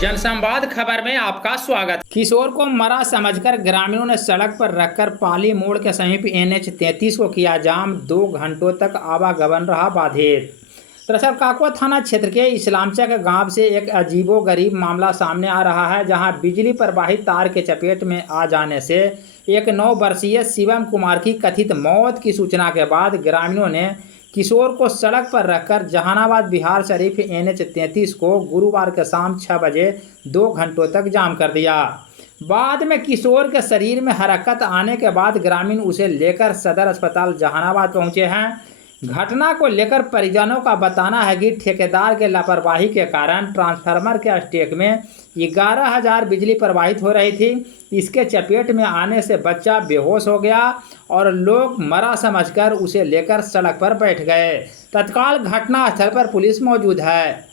जनसंवाद खबर में आपका स्वागत। किशोर को मरा समझकर ग्रामीणों ने सड़क पर रखकर पाली मोड़ के समीप NH 33 को किया जाम। 2 घंटों तक आवागमन रहा बाधित। दरअसल काकोआ थाना क्षेत्र के इस्लामचक गांव से एक अजीबोगरीब मामला सामने आ रहा है, जहां बिजली प्रवाहित तार के चपेट में आ जाने से एक 9 वर्षीय शिवम कुमार की कथित मौत की सूचना के बाद ग्रामीणों ने किशोर को सड़क पर रखकर जहानाबाद बिहार शरीफ NH 33 को गुरुवार के शाम 6 बजे 2 घंटों तक जाम कर दिया। बाद में किशोर के शरीर में हरकत आने के बाद ग्रामीण उसे लेकर सदर अस्पताल जहानाबाद पहुंचे हैं। घटना को लेकर परिजनों का बताना है कि ठेकेदार के लापरवाही के कारण ट्रांसफार्मर के स्टेक में 11,000 बिजली प्रवाहित हो रही थी। इसके चपेट में आने से बच्चा बेहोश हो गया और लोग मरा समझकर उसे लेकर सड़क पर बैठ गए। तत्काल घटनास्थल पर पुलिस मौजूद है।